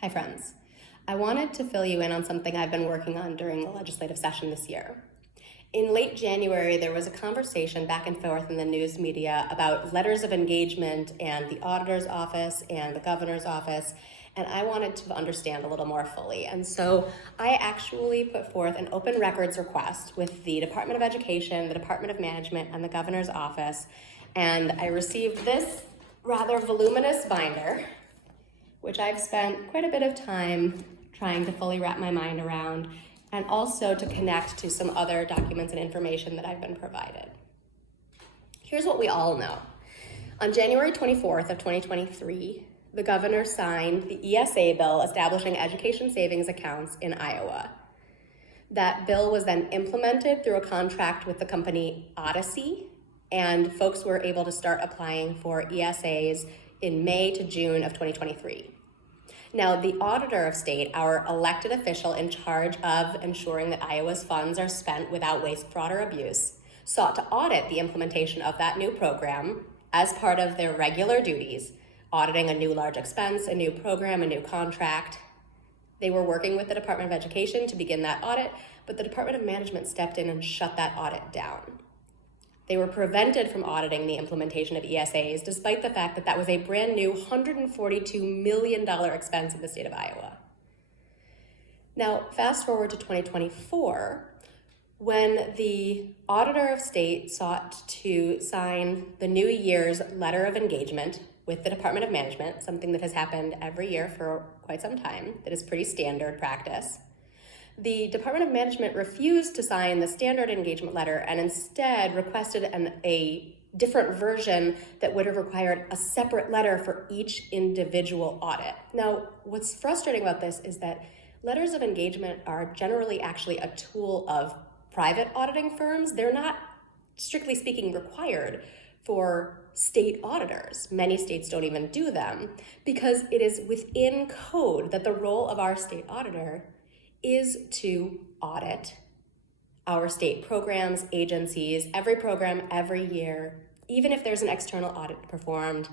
Hi friends. I wanted to fill you in on something I've been working on during the legislative session this year. In late January, there was a conversation back and forth in the news media about letters of engagement and the auditor's office and the governor's office, and I wanted to understand a little more fully. And so I actually put forth an open records request with the Department of Education, the Department of Management, and the governor's office, and I received this rather voluminous binder, which I've spent quite a bit of time trying to fully wrap my mind around, and also to connect to some other documents and information that I've been provided. Here's what we all know. On January 24th of 2023, the governor signed the ESA bill establishing education savings accounts in Iowa. That bill was then implemented through a contract with the company Audits, and folks were able to start applying for ESAs in May to June of 2023. Now, the auditor of state, our elected official in charge of ensuring that Iowa's funds are spent without waste, fraud, or abuse, sought to audit the implementation of that new program as part of their regular duties, auditing a new large expense, a new program, a new contract. They were working with the Department of Education to begin that audit, but the Department of Management stepped in and shut that audit down. They were prevented from auditing the implementation of ESAs, despite the fact that that was a brand new $142 million expense in the state of Iowa. Now, fast forward to 2024, when the auditor of state sought to sign the new year's letter of engagement with the Department of Management, something that has happened every year for quite some time, that is pretty standard practice. The Department of Management refused to sign the standard engagement letter and instead requested a different version that would have required a separate letter for each individual audit. Now, what's frustrating about this is that letters of engagement are generally actually a tool of private auditing firms. They're not, strictly speaking, required for state auditors. Many states don't even do them because it is within code that the role of our state auditor is to audit our state programs, agencies, every program, every year. Even if there's an external audit performed,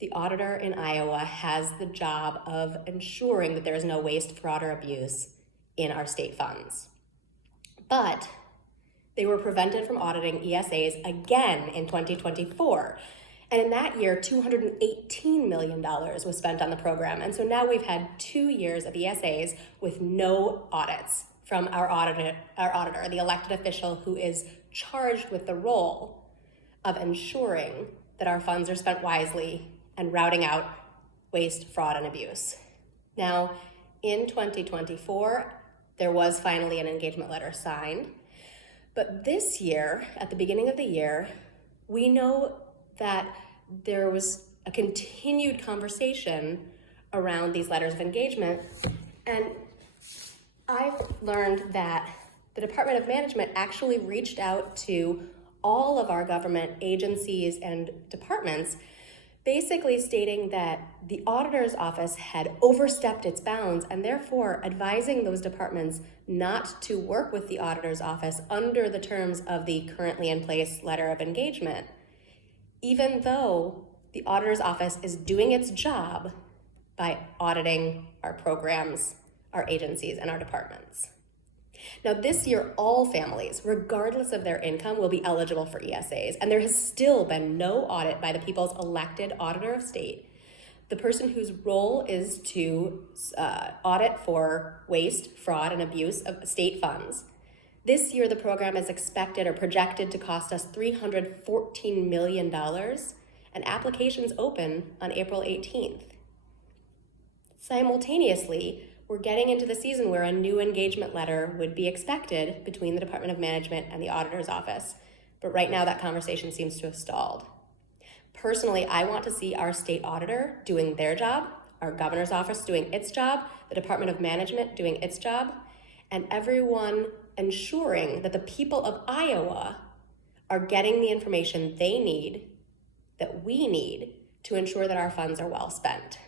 the auditor in Iowa has the job of ensuring that there is no waste, fraud, or abuse in our state funds. But they were prevented from auditing ESAs again in 2024. And in that year, $218 million was spent on the program. And so now we've had 2 years of ESAs with no audits from our auditor, the elected official who is charged with the role of ensuring that our funds are spent wisely and routing out waste, fraud, and abuse. Now, in 2024, there was finally an engagement letter signed. But this year, at the beginning of the year, we know that there was a continued conversation around these letters of engagement, and I've learned that the Department of Management actually reached out to all of our government agencies and departments, basically stating that the auditor's office had overstepped its bounds and therefore advising those departments not to work with the auditor's office under the terms of the currently in place letter of engagement, even though the auditor's office is doing its job by auditing our programs, our agencies, and our departments. Now, this year, all families, regardless of their income, will be eligible for ESAs, and there has still been no audit by the people's elected auditor of state, the person whose role is to audit for waste, fraud, and abuse of state funds. This year, the program is expected or projected to cost us $314 million, and applications open on April 18th. Simultaneously, we're getting into the season where a new engagement letter would be expected between the Department of Management and the auditor's office. But right now, that conversation seems to have stalled. Personally, I want to see our state auditor doing their job, our governor's office doing its job, the Department of Management doing its job, and everyone ensuring that the people of Iowa are getting the information they need, that we need, to ensure that our funds are well spent.